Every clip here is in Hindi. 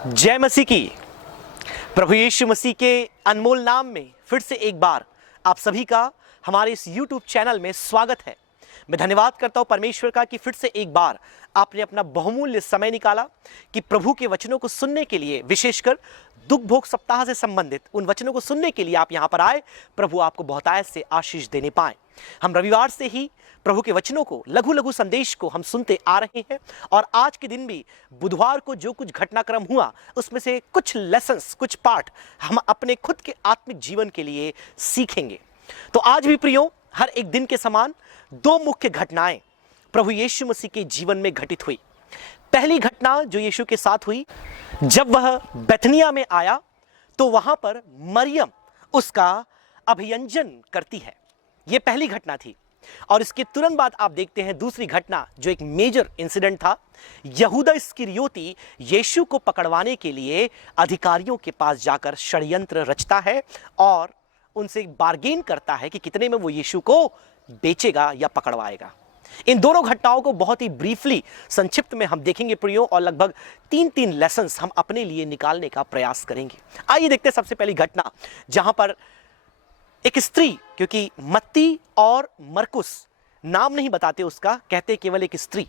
जय मसीह की। प्रभु यीशु मसीह के अनमोल नाम में फिर से एक बार आप सभी का हमारे इस YouTube चैनल में स्वागत है। मैं धन्यवाद करता हूं परमेश्वर का कि फिर से एक बार आपने अपना बहुमूल्य समय निकाला कि प्रभु के वचनों को सुनने के लिए, विशेषकर दुख भोग सप्ताह से संबंधित उन वचनों को सुनने के लिए आप यहां पर आए। प्रभु आपको बहुतायत से आशीष देने पाए। हम रविवार से ही प्रभु के वचनों को, लघु लघु संदेश को हम सुनते आ रहे हैं और आज के दिन भी बुधवार को जो कुछ घटनाक्रम हुआ उसमें से कुछ लेसन्स, कुछ पाठ हम अपने खुद के आत्मिक जीवन के लिए सीखेंगे। तो आज भी प्रियो, हर एक दिन के समान दो मुख्य घटनाएं प्रभु यीशु मसीह के जीवन में घटित हुई। पहली घटना जो यीशु के साथ हुई, जब वह बैतनिया में आया तो वहां पर मरियम उसका अभियंजन करती है। यह पहली घटना थी। और इसके तुरंत बाद आप देखते हैं दूसरी घटना जो एक मेजर इंसिडेंट था। यहूदा इस्करियोती यीशु को पकड़वाने के लिए अधिकारियों के पास जाकर षड्यंत्र रचता है और उनसे बार्गेन करता है कि कितने में वो यीशु को बेचेगा या पकड़वाएगा। इन दोनों घटनाओं को बहुत ही ब्रीफली, संक्षिप्त में हम देखेंगे प्रियो, और लगभग तीन लेसन्स हम अपने लिए निकालने का प्रयास करेंगे। आइए देखते हैं सबसे पहली घटना, जहां पर एक स्त्री, क्योंकि मत्ती और मरकुस नाम नहीं बताते उसका, कहते केवल एक स्त्री,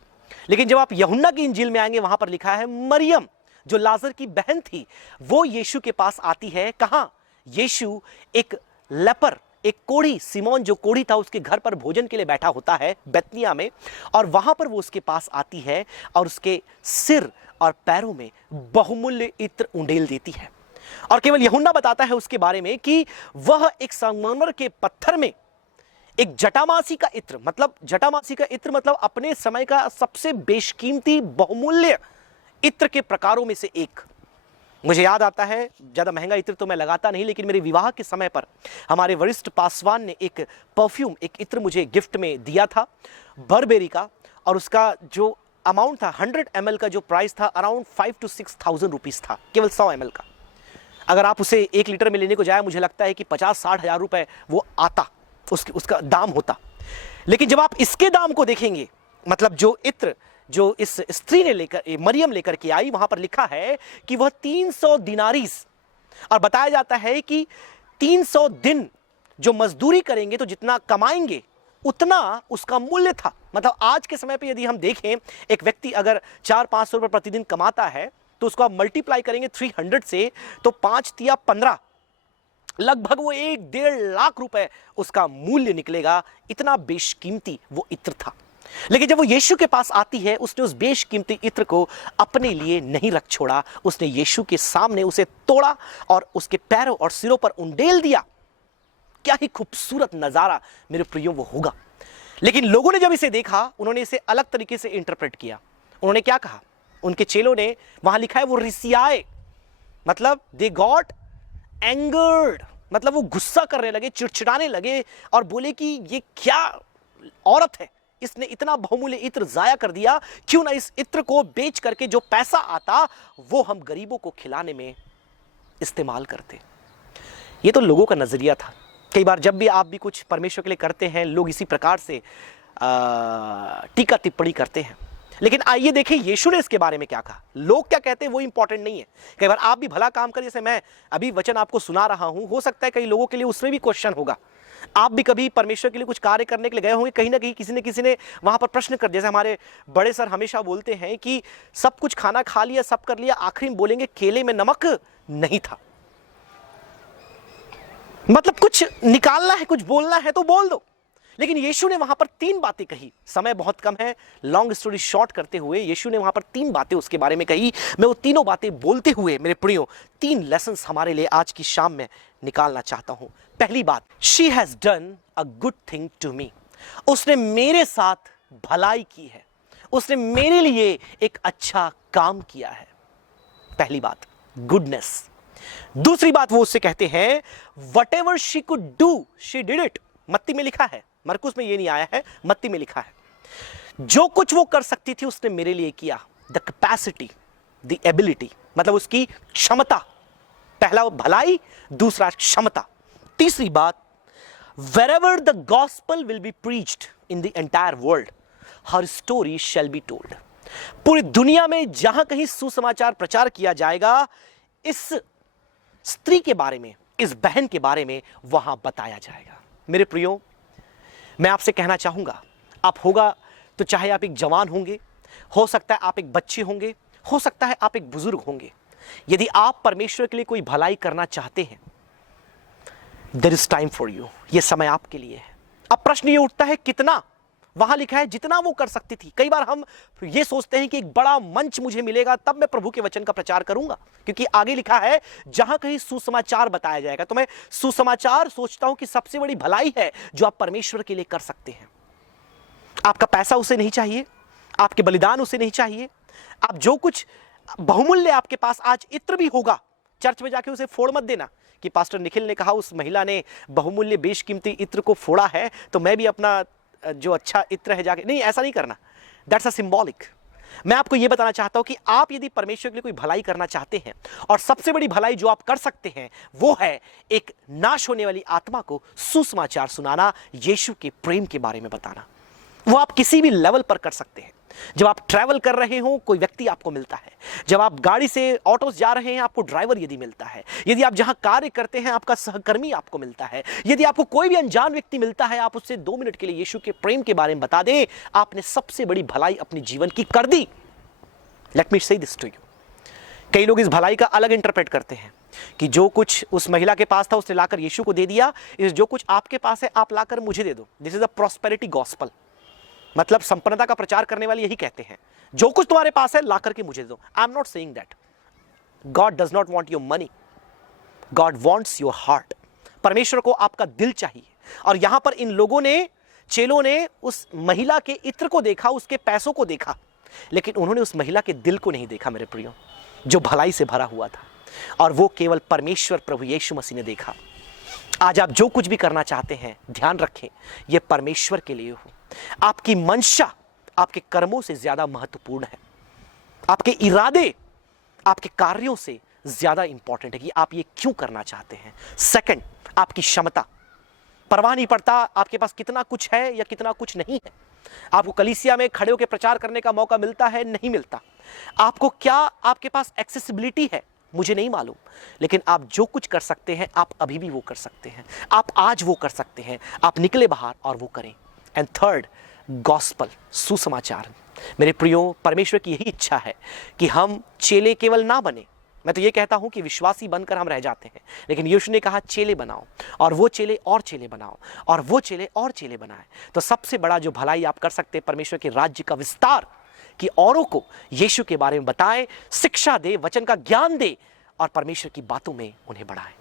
लेकिन जब आप यूहन्ना की इंजील में आएंगे वहां पर लिखा है मरियम जो लाजर की बहन थी, वो यीशु के पास आती है। कहां? यीशु एक लेपर, एक कोढ़ी, सिमोन जो कोढ़ी था, उसके घर पर भोजन के लिए बैठा होता है बैतनिया में, और वहां पर वो उसके पास आती है और उसके सिर और पैरों में बहुमूल्य इत्र उंडेल देती है। और केवल यूहन्ना बताता है उसके बारे में कि वह एक संगमरमर के पत्थर में एक जटामासी का इत्र, मतलब जटामासी का इत्र मतलब अपने समय का सबसे बेशकीमती बहुमूल्य इत्र के प्रकारों में से एक। मुझे याद आता है, ज्यादा महंगा इत्र तो मैं लगाता नहीं, लेकिन मेरे विवाह के समय पर हमारे वरिष्ठ पासवान ने एक परफ्यूम, एक इत्र मुझे गिफ्ट में दिया था बर्बेरी का, और उसका जो अमाउंट था 100 ml का, जो प्राइस था अराउंड 5,000 to 6,000 रुपीज था, केवल 100 ml का। अगर आप उसे 1 लीटर में लेने को जाए, मुझे लगता है कि 50-60 हजार रुपए वो आता, उसका दाम होता। लेकिन जब आप इसके दाम को देखेंगे, मतलब जो इत्र जो इस स्त्री ने लेकर, मरियम लेकर के आई, वहां पर लिखा है कि वह 300 दिनारीस, और बताया जाता है कि 300 दिन जो मजदूरी करेंगे तो जितना कमाएंगे उतना उसका मूल्य था। मतलब आज के समय पे यदि हम देखें, एक व्यक्ति अगर 400-500 रुपए प्रतिदिन कमाता है तो उसको आप मल्टीप्लाई करेंगे 300 से, तो 5 तिया 15, लगभग वो 1-1.5 लाख रुपए उसका मूल्य निकलेगा। इतना बेशकीमती वो इत्र था। लेकिन जब वो यीशु के पास आती है, उसने उस बेशकीमती इत्र को अपने लिए नहीं रख छोड़ा, उसने यीशु के सामने उसे तोड़ा और उसके पैरों और सिरों पर उंडेल दिया। क्या ही खूबसूरत नजारा मेरे प्रियो वो होगा। लेकिन लोगों ने जब इसे देखा, उन्होंने इसे अलग तरीके से इंटरप्रेट किया। उन्होंने क्या कहा? उनके चेलों ने, वहां लिखा है वो रिसियाए, मतलब दे गॉट एंगर्ड, मतलब वो गुस्सा करने लगे, चिड़चिड़ाने लगे और बोले कि ये क्या औरत है, इसने इतना बहुमूल्य इत्र जाया कर दिया, क्यों ना इस इत्र को बेच करके जो पैसा आता वो हम गरीबों को खिलाने में इस्तेमाल करते। ये तो लोगों का नजरिया था। कई बार जब भी आप भी कुछ परमेश्वर के लिए करते हैं, लोग इसी प्रकार से टीका टिप्पणी करते हैं। लेकिन आइए देखें यीशु ने इसके बारे में क्या कहा। लोग क्या कहते हैं वो इंपॉर्टेंट नहीं है। कई बार आप भी भला काम कर, जैसे मैं अभी वचन आपको सुना रहा हूं, हो सकता है कई लोगों के लिए उसमें भी क्वेश्चन होगा। आप भी कभी परमेश्वर के लिए कुछ कार्य करने के लिए गए होंगे, कहीं ना कहीं किसी ने वहां पर प्रश्न कर, जैसे हमारे बड़े सर हमेशा बोलते हैं कि सब कुछ खाना खा लिया, सब कर लिया, आखिरी में बोलेंगे केले में नमक नहीं था। मतलब कुछ निकालना है, कुछ बोलना है तो बोल दो। लेकिन यीशु ने वहां पर 3 बातें कही। समय बहुत कम है, लॉन्ग स्टोरी शॉर्ट करते हुए यीशु ने वहां पर 3 बातें उसके बारे में कही। मैं वो तीनों बातें बोलते हुए मेरे प्रियो 3 लेसन्स हमारे लिए आज की शाम में निकालना चाहता हूं। पहली बात, she has done a good thing to me, उसने मेरे साथ भलाई की है, उसने मेरे लिए एक अच्छा काम किया है। पहली बात, गुडनेस। दूसरी बात वो उससे कहते हैं, what ever she could do she did it. मत्ती में लिखा है, मरकुस में ये नहीं आया है, मत्ती में लिखा है, जो कुछ वो कर सकती थी उसने मेरे लिए किया। द कैपेसिटी, द एबिलिटी, मतलब उसकी क्षमता। पहला भलाई, दूसरा क्षमता। तीसरी बात, wherever the gospel will be preached in the entire world, her story shall be told। पूरी दुनिया में जहां कहीं सुसमाचार प्रचार किया जाएगा, इस स्त्री के बारे में, इस बहन के बारे में वहां बताया जाएगा। मेरे प्रियो, मैं आपसे कहना चाहूंगा, आप होगा तो चाहे आप एक जवान होंगे, हो सकता है आप एक बच्चे होंगे, हो सकता है आप एक बुजुर्ग होंगे, यदि आप परमेश्वर के लिए कोई भलाई करना चाहते हैं, there is time for you, ये समय आपके लिए है। अब प्रश्न ये उठता है कितना? वहां लिखा है जितना वो कर सकती थी। कई बार हम ये सोचते हैं कि एक बड़ा मंच मुझे मिलेगा तब मैं प्रभु के वचन का प्रचार करूंगा, क्योंकि आगे लिखा है जहां कहीं सुसमाचार बताया जाएगा। तो मैं सुसमाचार सोचता हूं कि सबसे बड़ी भलाई है जो आप परमेश्वर के लिए कर सकते हैं। आपका पैसा उसे नहीं चाहिए, आपके बलिदान उसे नहीं चाहिए, आप जो कुछ बहुमूल्य आपके पास आज इत्र भी होगा, चर्च में जाके उसे फोड़ मत देना कि पास्टर निखिल ने कहा उस महिला ने बहुमूल्य बेशकीमती इत्र को फोड़ा है तो मैं भी अपना जो अच्छा इत्र है जाके, नहीं, ऐसा नहीं करना। That's a symbolic. मैं आपको यह बताना चाहता हूं कि आप यदि परमेश्वर के लिए कोई भलाई करना चाहते हैं, और सबसे बड़ी भलाई जो आप कर सकते हैं वो है एक नाश होने वाली आत्मा को सुसमाचार सुनाना, यीशु के प्रेम के बारे में बताना। वो आप किसी भी लेवल पर कर सकते हैं। जब आप ट्रैवल कर रहे हो, कोई व्यक्ति आपको मिलता है, जब आप गाड़ी से ऑटो जा रहे हैं, आपको ड्राइवर यदि मिलता है, यदि आप जहां कार्य करते हैं आपका सहकर्मी आपको मिलता है, यदि आपको कोई भी अनजान व्यक्ति मिलता है, आप उससे 2 मिनट के लिए यीशु के प्रेम के बारे में बता दें, आपने सबसे बड़ी भलाई अपने जीवन की कर दी। लेट मी से दिस टू यू। कई लोग इस भलाई का अलग इंटरप्रेट करते हैं कि जो कुछ उस महिला के पास था उसने लाकर यीशु को दे दिया, इस जो कुछ आपके पास है आप लाकर मुझे दे दो। This is a prosperity gospel. मतलब संपन्नता का प्रचार करने वाले यही कहते हैं, जो कुछ तुम्हारे पास है ला करके मुझे दो। I am not saying that. God does not want your money, God wants your heart. परमेश्वर को आपका दिल चाहिए। और यहां पर इन लोगों ने, चेलों ने उस महिला के इत्र को देखा, उसके पैसों को देखा, लेकिन उन्होंने उस महिला के दिल को नहीं देखा मेरे प्रियो, जो भलाई से भरा हुआ था। और वो केवल परमेश्वर प्रभु यीशु मसीह ने देखा। आज आप जो कुछ भी करना चाहते हैं, ध्यान रखें यह परमेश्वर के लिए हो। आपकी मंशा आपके कर्मों से ज्यादा महत्वपूर्ण है। आपके इरादे आपके कार्यों से ज्यादा इंपॉर्टेंट है कि आप ये क्यों करना चाहते हैं। सेकंड, आपकी क्षमता। परवाह नहीं पड़ता आपके पास कितना कुछ है या कितना कुछ नहीं है। आपको कलीसिया में खड़े होकर प्रचार करने का मौका मिलता है, नहीं मिलता। आपको क्या आपके पास एक्सेसिबिलिटी है, मुझे नहीं मालूम, लेकिन आप जो कुछ कर सकते हैं आप अभी भी वो कर सकते हैं। आप आज वो कर सकते हैं। आप निकले बाहर और वो करें। एंड थर्ड, गॉस्पल, सुसमाचार। मेरे प्रियो, परमेश्वर की यही इच्छा है कि हम चेले केवल ना बने। मैं तो ये कहता हूं कि विश्वासी बनकर हम रह जाते हैं, लेकिन यीशु ने कहा चेले बनाओ, और वो चेले और चेले बनाओ, और वो चेले और चेले बनाए। तो सबसे बड़ा जो भलाई आप कर सकते हैं, परमेश्वर के राज्य का विस्तार, कि औरों को यीशु के बारे में बताएं, शिक्षा दे, वचन का ज्ञान दे, और परमेश्वर की बातों में उन्हें बढ़ाएं।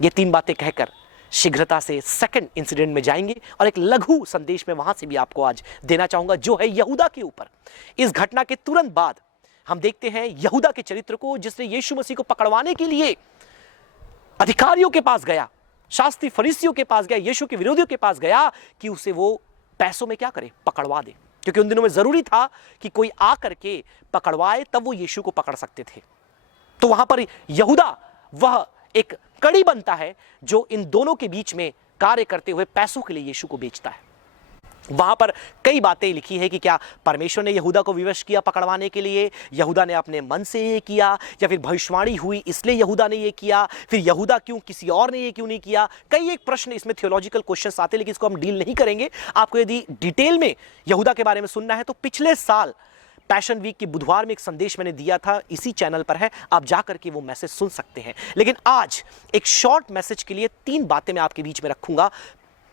ये 3 बातें कहकर शीघ्रता से सेकंड इंसिडेंट में जाएंगे, और एक लघु संदेश में वहां से भी आपको आज देना चाहूंगा, जो है यहूदा के ऊपर। इस घटना के तुरंत बाद हम देखते हैं यहूदा के चरित्र को, जिसने यीशु मसीह को पकड़वाने के लिए अधिकारियों के पास गया, शास्त्री फरीसियों के पास गया, यीशु के विरोधियों के पास गया कि उसे वो पैसों में क्या करे, पकड़वा दे। क्योंकि उन दिनों में जरूरी था कि कोई आकर के पकड़वाए, तब वो यीशु को पकड़ सकते थे। तो वहां पर यहूदा वह एक कड़ी बनता है जो इन दोनों के बीच में कार्य करते हुए पैसों के लिए यीशु को बेचता है। वहां पर कई बातें लिखी है कि क्या परमेश्वर ने यहूदा को विवश किया पकड़वाने के लिए, यहूदा ने अपने मन से ये किया, या फिर भविष्यवाणी हुई इसलिए यहूदा ने ये किया, फिर यहूदा क्यों, किसी और ने ये क्यों नहीं किया। कई एक प्रश्न इसमें थियोलॉजिकल क्वेश्चंस आते हैं, लेकिन इसको हम डील नहीं करेंगे। आपको यदि डिटेल में यहूदा के बारे में सुनना है तो पिछले साल पैशन वीक के बुधवार में एक संदेश मैंने दिया था, इसी चैनल पर है, आप जाकर के वो मैसेज सुन सकते हैं। लेकिन आज एक शॉर्ट मैसेज के लिए 3 बातें मैं आपके बीच में रखूंगा,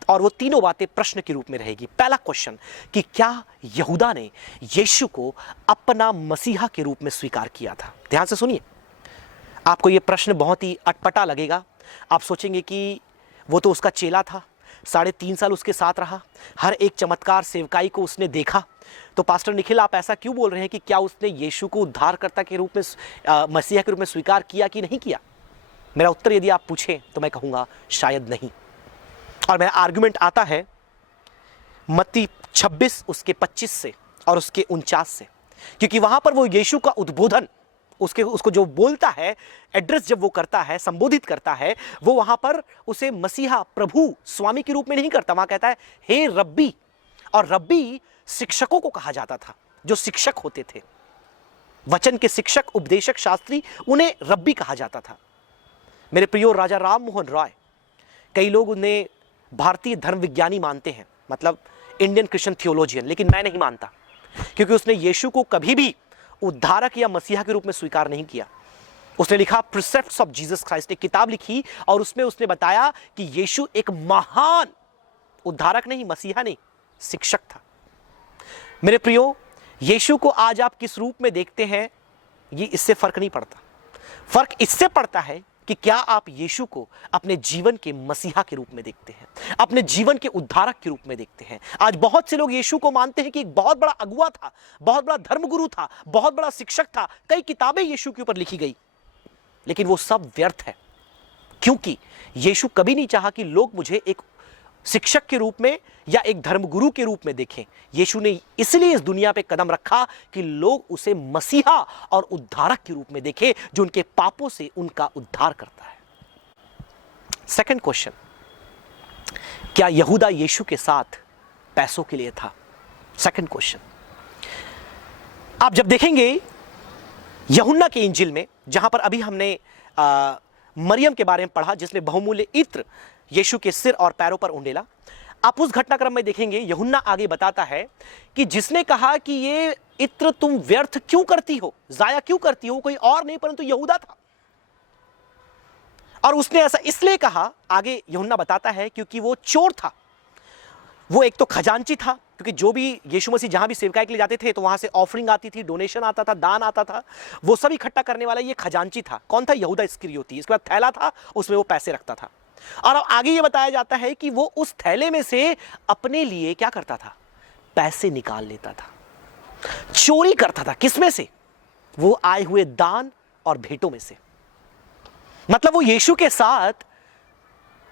और वो तीनों बातें प्रश्न के रूप में रहेगी। पहला क्वेश्चन कि क्या यहूदा ने यीशु को अपना मसीहा के रूप में स्वीकार किया था। ध्यान से सुनिए, आपको यह प्रश्न बहुत ही अटपटा लगेगा। आप सोचेंगे कि वो तो उसका चेला था, 3.5 साल उसके साथ रहा, हर एक चमत्कार सेवकाई को उसने देखा, तो पास्टर निखिल आप ऐसा क्यों बोल रहे हैं कि क्या उसने यीशु को उद्धारकर्ता के रूप में, मसीहा के रूप में स्वीकार किया कि नहीं किया। मेरा उत्तर यदि आप पूछें तो मैं कहूंगा शायद नहीं। और मेरा आर्गुमेंट आता है मत्ती 26 उसके 25 से और उसके 49 से, क्योंकि वहां पर वो यीशु का उद्बोधन, उसको जो बोलता है, एड्रेस जब वो करता है, संबोधित करता है, वो वहां पर उसे मसीहा, प्रभु, स्वामी के रूप में नहीं करता। वहां कहता है हे रब्बी, और रब्बी शिक्षकों को कहा जाता था। जो शिक्षक होते थे, वचन के शिक्षक, उपदेशक, शास्त्री, उन्हें रब्बी कहा जाता था। मेरे प्रियो, राजा राम मोहन रॉय, कई लोग उन्हें भारतीय धर्म विज्ञानी मानते हैं, मतलब इंडियन क्रिश्चियन थियोलॉजियन, लेकिन मैं नहीं मानता, क्योंकि उसने यीशु को कभी भी उद्धारक या मसीहा के रूप में स्वीकार नहीं किया। उसने लिखा प्रिसेप्ट्स ऑफ जीसस क्राइस्ट, एक किताब लिखी, और उसमें उसने बताया कि यीशु एक महान उद्धारक नहीं, मसीहा नहीं, शिक्षक था। मेरे प्रियो, यीशु को आज आप किस रूप में देखते हैं, ये इससे फर्क नहीं पड़ता। फर्क इससे पड़ता है कि क्या आप यीशु को अपने जीवन के मसीहा के रूप में देखते हैं, अपने जीवन के उद्धारक के रूप में देखते हैं। आज बहुत से लोग यीशु को मानते हैं कि एक बहुत बड़ा अगुआ था, बहुत बड़ा धर्मगुरु था, बहुत बड़ा शिक्षक था, कई किताबें यीशु के ऊपर लिखी गई, लेकिन वो सब व्यर्थ है, क्योंकि यीशु कभी नहीं चाहा कि लोग मुझे एक शिक्षक के रूप में या एक धर्मगुरु के रूप में देखें। यीशु ने इसलिए इस दुनिया पे कदम रखा कि लोग उसे मसीहा और उद्धारक के रूप में देखें, जो उनके पापों से उनका उद्धार करता है। सेकंड क्वेश्चन, क्या यहूदा यीशु के साथ पैसों के लिए था? सेकंड क्वेश्चन, आप जब देखेंगे यूहन्ना के इंजिल में, जहां पर अभी हमने मरियम के बारे में पढ़ा, जिसने बहुमूल्य इत्र यीशु के सिर और पैरों पर उंडेला, आप उस घटनाक्रम में देखेंगे यूहन्ना आगे बताता है कि जिसने कहा कि ये इत्र तुम व्यर्थ क्यों करती हो, जाया क्यों करती हो, कोई और नहीं परंतु यहूदा था। और उसने ऐसा इसलिए कहा, आगे यूहन्ना बताता है, क्योंकि वो चोर था। वो एक तो खजांची था, क्योंकि जो भी यीशु मसीह जहां भी सेवकाई के लिए जाते थे तो वहां से ऑफरिंग आती थी, डोनेशन आता था, दान आता था, वो सब इकट्ठा करने वाला ये खजांची था। कौन था? यहूदा इस्करियोती। इसके बाद थैला था, उसमें वो पैसे रखता था। और अब आगे ये बताया जाता है कि वो उस थैले में से अपने लिए क्या करता था? पैसे निकाल लेता था, चोरी करता था। किसमें से? वो आए हुए दान और भेंटों में से। मतलब वो यीशु के साथ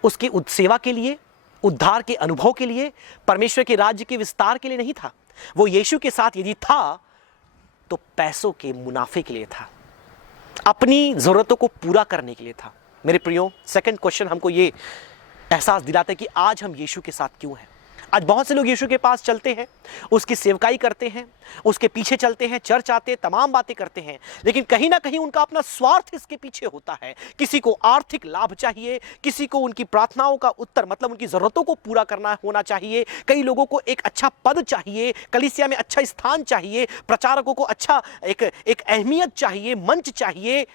उसकी सेवा के लिए, उद्धार के अनुभव के लिए, परमेश्वर के राज्य के विस्तार के लिए नहीं था। वो यीशु के साथ यदि था तो पैसों के मुनाफे के लिए था, अपनी जरूरतों को पूरा करने के लिए था। मेरे प्रियो, सेकंड क्वेश्चन हमको ये एहसास दिलाता है कि आज हम यीशु के साथ क्यों हैं। आज बहुत से लोग यीशु के पास चलते हैं, उसकी सेवकाई करते हैं, उसके पीछे चलते हैं, चर्च आते, तमाम बातें करते हैं, लेकिन कहीं ना कहीं उनका अपना स्वार्थ इसके पीछे होता है। किसी को आर्थिक लाभ चाहिए, किसी को उनकी प्रार्थनाओं का उत्तर, मतलब उनकी जरूरतों को पूरा करना होना चाहिए, कई लोगों को एक अच्छा पद चाहिए, कलीसिया में अच्छा स्थान चाहिए, प्रचारकों को अच्छा एक अहमियत चाहिए, मंच चाहिए,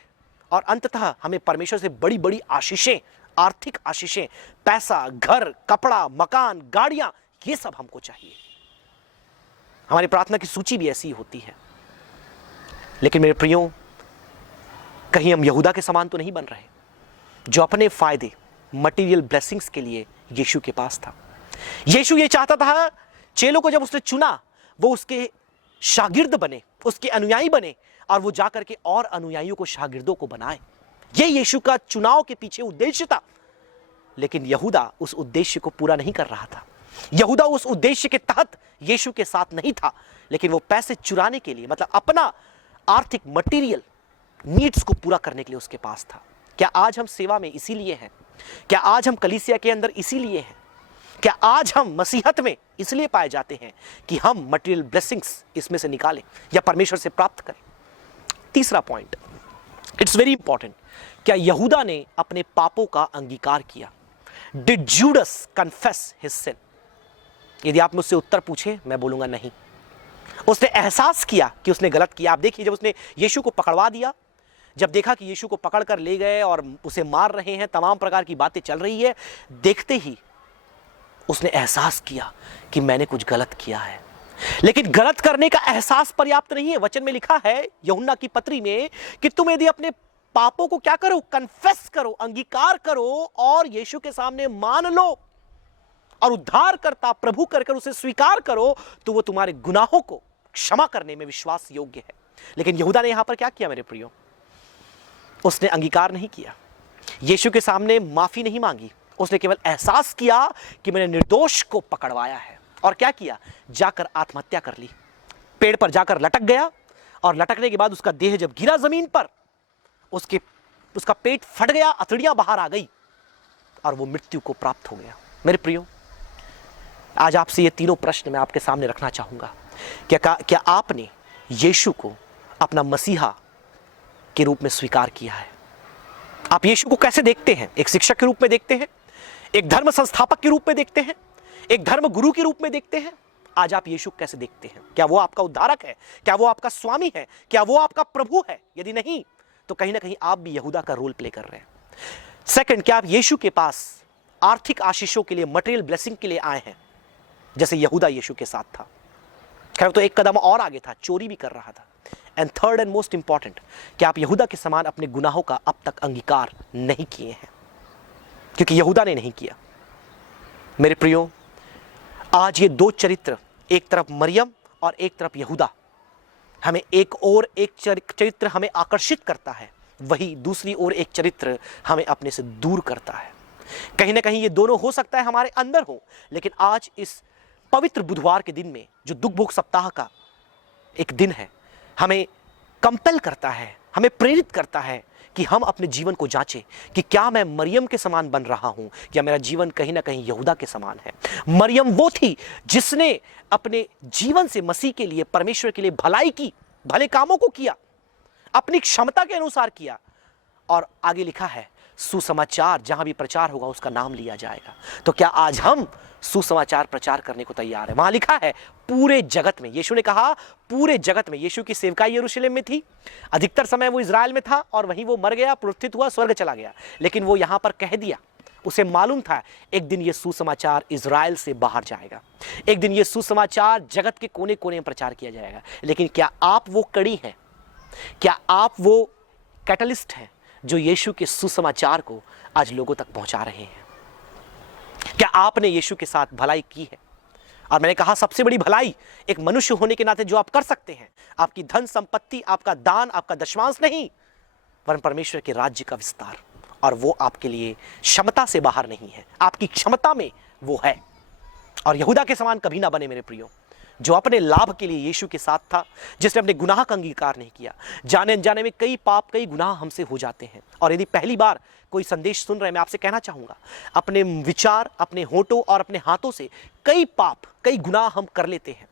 और अंततः हमें परमेश्वर से बड़ी बड़ी आशीषें, आर्थिक आशीषें, पैसा, घर, कपड़ा, मकान, गाड़ियां, ये सब हमको चाहिए। हमारी प्रार्थना की सूची भी ऐसी होती है। लेकिन मेरे प्रियो, कहीं हम यहूदा के समान तो नहीं बन रहे, जो अपने फायदे, मटेरियल ब्लेसिंग्स के लिए यीशु के पास था। यीशु ये चाहता था, चेलों को जब उसने चुना, वो उसके शागिर्द बने, उसके अनुयायी बने, और वो जाकर के और अनुयायियों को, शागिर्दों को बनाए। ये यीशु का चुनाव के पीछे उद्देश्य था। लेकिन यहूदा उस उद्देश्य को पूरा नहीं कर रहा था। यहूदा उस उद्देश्य के तहत यीशु के साथ नहीं था, लेकिन वो पैसे चुराने के लिए, मतलब अपना आर्थिक मटेरियल नीड्स को पूरा करने के लिए उसके पास था। क्या आज हम सेवा में इसीलिए हैं? क्या आज हम कलीसिया के अंदर इसीलिए हैं? क्या आज हम मसीहत में इसलिए पाए जाते हैं कि हम मटेरियल ब्लेसिंग्स इसमें से निकालें या परमेश्वर से प्राप्त करें? तीसरा पॉइंट, इट्स वेरी इंपॉर्टेंट, क्या यहूदा ने अपने पापों का अंगीकार किया? डिड जूडस कन्फेस हिज सिन? यदि आप मुझसे उत्तर पूछे, मैं बोलूंगा नहीं। उसने एहसास किया कि उसने गलत किया। आप देखिए, जब उसने यीशु को पकड़वा दिया, जब देखा कि यीशु को पकड़कर ले गए और उसे मार रहे हैं, तमाम प्रकार की बातें चल रही है, देखते ही उसने एहसास किया कि मैंने कुछ गलत किया है। लेकिन गलत करने का एहसास पर्याप्त नहीं है। वचन में लिखा है यूहन्ना की पत्री में कि तुम यदि अपने पापों को क्या करो? कन्फेस करो, अंगीकार करो, और यीशु के सामने मान लो और उद्धार करता प्रभु कर उसे स्वीकार करो, तो वो तुम्हारे गुनाहों को क्षमा करने में विश्वास योग्य है। लेकिन यहूदा ने यहां पर क्या किया मेरे प्रियो? उसने अंगीकार नहीं किया, यीशु के सामने माफी नहीं मांगी। उसने केवल एहसास किया कि मैंने निर्दोष को पकड़वाया है, और क्या किया? जाकर आत्महत्या कर ली। पेड़ पर जाकर लटक गया, और लटकने के बाद उसका देह जब गिरा जमीन पर, उसका पेट फट गया, अतड़ियां बाहर आ गई, और वो मृत्यु को प्राप्त हो गया। मेरे प्रियो, आज आपसे ये तीनों प्रश्न मैं आपके सामने रखना चाहूंगा। क्या आपने यीशु को अपना मसीहा के रूप में स्वीकार किया है? आप यीशु को कैसे देखते हैं? एक शिक्षक के रूप में देखते हैं, एक धर्म संस्थापक के रूप में देखते हैं, एक धर्म गुरु के रूप में देखते हैं? आज आप यीशु कैसे देखते हैं? क्या वो आपका उद्धारक है? क्या वो आपका स्वामी है? क्या वो आपका प्रभु है? यदि नहीं तो कहीं ना कहीं आप भी यहूदा का रोल प्ले कर रहे हैं। सेकंड, क्या आप यीशु के पास आर्थिक आशीषों के लिए, मटेरियल ब्लेसिंग के लिए आए हैं, जैसे यहूदा यीशु के साथ था? खैर तो एक कदम और आगे था, चोरी भी कर रहा था। And third and most important, क्या आप यहूदा के समान अपने गुनाहों का अब तक अंगीकार नहीं किए हैं? क्योंकि यहूदा ने नहीं किया। मेरे प्रियो, आज ये दो चरित्र, एक तरफ मरियम और एक तरफ यहूदा, हमें एक चरित्र हमें आकर्षित करता है, वही दूसरी ओर एक चरित्र हमें अपने से दूर करता है। कहीं ना कहीं ये दोनों हो सकता है हमारे अंदर हो, लेकिन आज इस पवित्र बुधवार के दिन में, जो दुख भोग सप्ताह का एक दिन है, हमें कंपेल करता है, हमें प्रेरित करता है कि हम अपने जीवन को जांचें कि क्या मैं मरियम के समान बन रहा हूं, या मेरा जीवन कहीं ना कहीं यहूदा के समान है। मरियम वो थी जिसने अपने जीवन से मसीह के लिए, परमेश्वर के लिए भलाई की, भले कामों को किया, अपनी क्षमता के अनुसार किया, और आगे लिखा है सुसमाचार जहां भी प्रचार होगा उसका नाम लिया जाएगा। तो क्या आज हम सुसमाचार प्रचार करने को तैयार है? वहां लिखा है पूरे जगत में, यीशु ने कहा पूरे जगत में। यीशु की सेवकाई यरूशलेम में थी, अधिकतर समय वो इजराइल में था, और वहीं वो मर गया, पुनरुत्थित हुआ, स्वर्ग चला गया। लेकिन वो यहां पर कह दिया, उसे मालूम था एक दिन ये सुसमाचार इजराइल से बाहर जाएगा, एक दिन ये सुसमाचार जगत के कोने कोने में प्रचार किया जाएगा। लेकिन क्या आप वो कड़ी हैं? क्या आप वो कैटलिस्ट हैं जो यीशु के सुसमाचार को आज लोगों तक पहुंचा रहे हैं? क्या आपने यीशु के साथ भलाई की है? और मैंने कहा सबसे बड़ी भलाई एक मनुष्य होने के नाते जो आप कर सकते हैं, आपकी धन संपत्ति, आपका दान, आपका दशमांश नहीं, वरन परमेश्वर के राज्य का विस्तार। और वो आपके लिए क्षमता से बाहर नहीं है, आपकी क्षमता में वो है। और यहूदा के समान कभी ना बने मेरे प्रियो, जो अपने लाभ के लिए यीशु के साथ था, जिसने अपने गुनाह का अंगीकार नहीं किया। जाने अनजाने में कई पाप, कई गुनाह हमसे हो जाते हैं। और यदि पहली बार कोई संदेश सुन रहे हैं, मैं आपसे कहना चाहूंगा, अपने विचार, अपने होठों और अपने हाथों से कई पाप, कई गुनाह हम कर लेते हैं।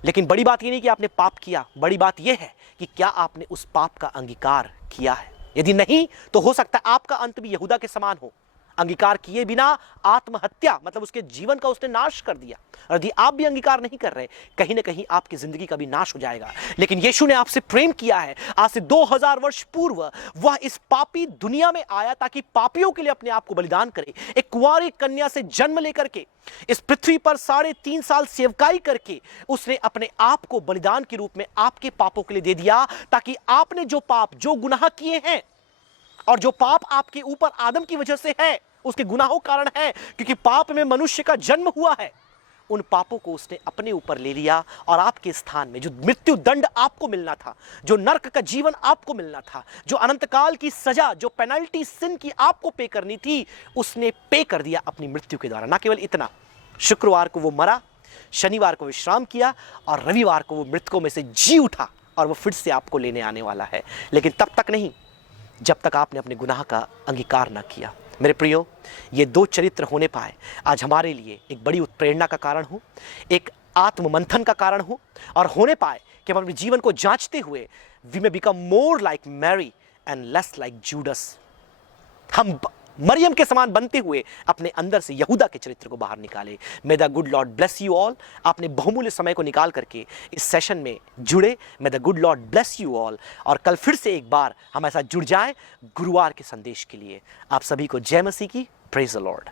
लेकिन बड़ी बात ये नहीं कि आपने पाप किया, बड़ी बात यह है कि क्या आपने उस पाप का अंगीकार किया है। यदि नहीं तो हो सकता है आपका अंत भी यहूदा के समान हो, अंगीकार किए बिना आत्महत्या, मतलब उसके जीवन का उसने नाश कर दिया। और यदि आप भी अंगीकार नहीं कर रहे, कहीं ना कहीं आपकी जिंदगी का भी नाश हो जाएगा। लेकिन यीशु ने आपसे प्रेम किया है। आज से 2000 वर्ष पूर्व वह इस पापी दुनिया में आया ताकि पापियों के लिए अपने आप को बलिदान करे। एक कुंवारी कन्या से जन्म लेकर के इस पृथ्वी पर 3.5 साल सेवकाई करके उसने अपने आप को बलिदान के रूप में आपके पापों के लिए दे दिया, ताकि आपने जो पाप, जो गुनाह किए हैं, और जो पाप आपके ऊपर आदम की वजह से है, उसके गुनाहों कारण है, क्योंकि पाप में मनुष्य का जन्म हुआ है, उन पापों को उसने अपने ऊपर ले लिया। और आपके स्थान में जो मृत्यु दंड आपको मिलना था, जो नरक का जीवन आपको मिलना था, जो अनंतकाल की सजा, जो पेनल्टी सिन की आपको पे करनी थी, उसने पे कर दिया अपनी मृत्यु के द्वारा। ना केवल इतना, शुक्रवार को वो मरा, शनिवार को विश्राम किया, और रविवार को वो मृतकों में से जी उठा, और वो फिर से आपको लेने आने वाला है। लेकिन तब तक नहीं जब तक आपने अपने गुनाह का अंगीकार ना किया। मेरे प्रियो, ये दो चरित्र होने पाए आज हमारे लिए एक बड़ी उत्प्रेरणा का कारण हो, एक आत्ममंथन का कारण हो, और होने पाए कि हम अपने जीवन को जांचते हुए we may become more like Mary and less like Judas. हम मरियम के समान बनते हुए अपने अंदर से यहूदा के चरित्र को बाहर निकाले। मे the good Lord bless you all. आपने बहुमूल्य समय को निकाल करके इस सेशन में जुड़े। मे the good Lord bless you all. और कल फिर से एक बार हम ऐसा जुड़ जाएं गुरुवार के संदेश के लिए। आप सभी को जय मसीह की। Praise the Lord.